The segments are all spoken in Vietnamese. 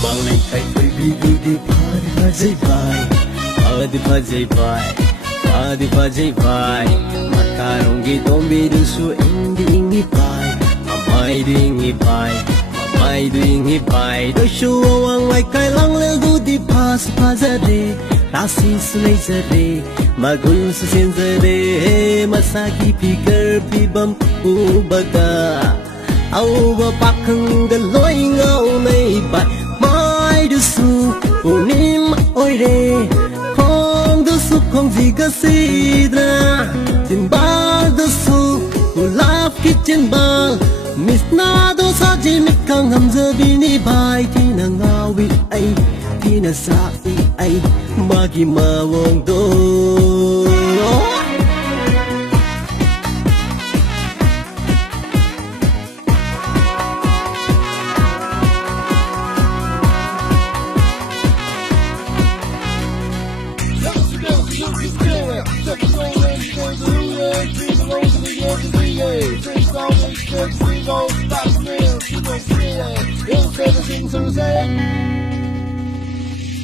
Manglay kay bibigudi padi pajay bay, padi pajay bay, padi pajay bay. Makarong gitong bidusu hindi ingi bay, mamay du ingi bay, mamay du ingi bay. Dosu awang lay kay lang lelgudi pas pazade, rasi sulay zade, magul susin zade. Masaki pikir pibam ubaga, awa pakang galoy ngaw nay bay. Mai du su unim oire, kong du su kong ziga sidra. Tin ba du su ulap kitchen bal, mis na do sa jimit kang hamza bini bay. Tina ngawi ay, tina sa ay, magi mawong do.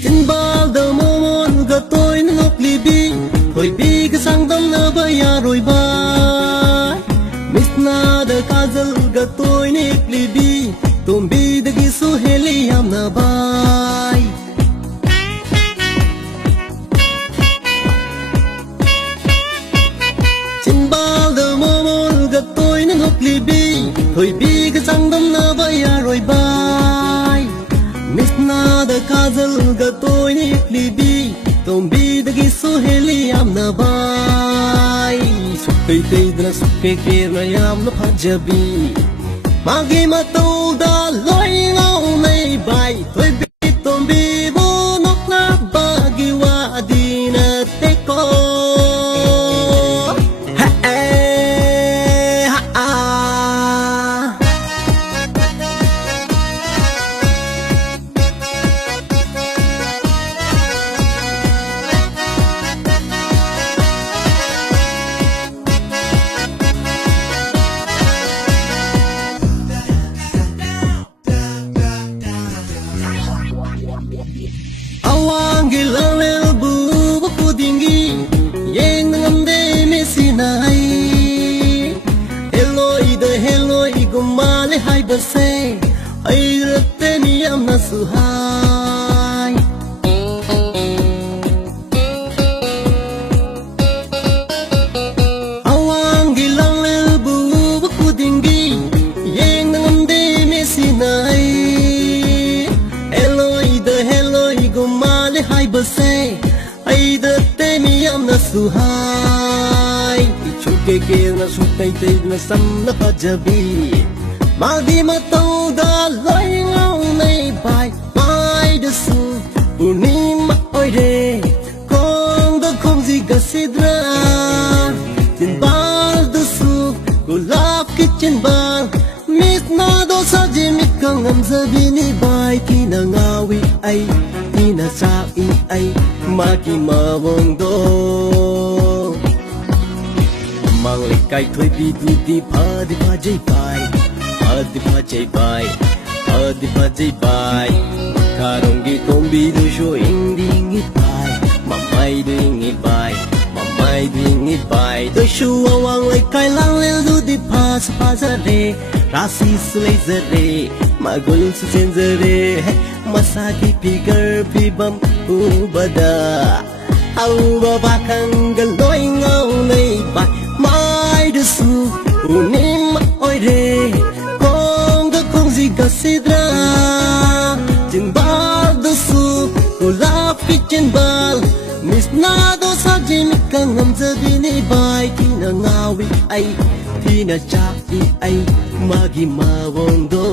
Trên bao giờ mô môn gà tôi nó ngọc lì bi, thôi bi cái sang tâm nó bây giờ rồi bay. Miss na đờ ca dơ gà tôi nít lì bi, tôm bi đờ ghi su hê li ham na bay. Trên bao giờ mô môn gà tôi nó ngọc lì bi, thôi bi cái sang tâm nó bây giờ rồi bay. Miss na đờ ca dơ gà tôi nít lì bi, tôm bi đờ ghi su hê li ham na bay. Suk tây tây đờ suk kê kê na yam na pajabi, magi ma tâu da loi ngau nay bay. Thôi bi tôm bi bo nok na bagi wa di na te ko. Awang gilang lel bu baku tinggi, yang ngam de mesinai. Hello igumale hai berse, ai rete niam na suhai. Awang gilang lel bu baku tinggi, yang ngam de mesinai. Hello igumale hai berse, ai rete niam na suhai. Chuke ke na sutay tay na sam na pajabi, magi matau da loi ngau nay bay. Mai du su unim oire, kong da kong ziga sidra. Tin bal du su gulap kitchen bal, mis na do sa jimit kang hamza bini bay. Tina ngawi ay, tina sa ay, magi mawong do. Manglay kay thôi bibudi padi pajay bay, padi pajay bay, padi pajay bay. Karong gitong bidusu hindi ingi bay, mamay du ingi bay, mamay du ingi bay. Dosu awang lay kay lang lel du di pas pazare, rasi sulay zare, magul susin zare. Masaki pikir pibam ubada, awa bakang galoy ngau nay bay. Mai du su unim oire, kong da kong ziga sidra. Tin bal du su ulap kitchen bal, mis na do sa jimit kang hamza bini bay. Tina ngawi ay, tina cha ay, magi mawong do.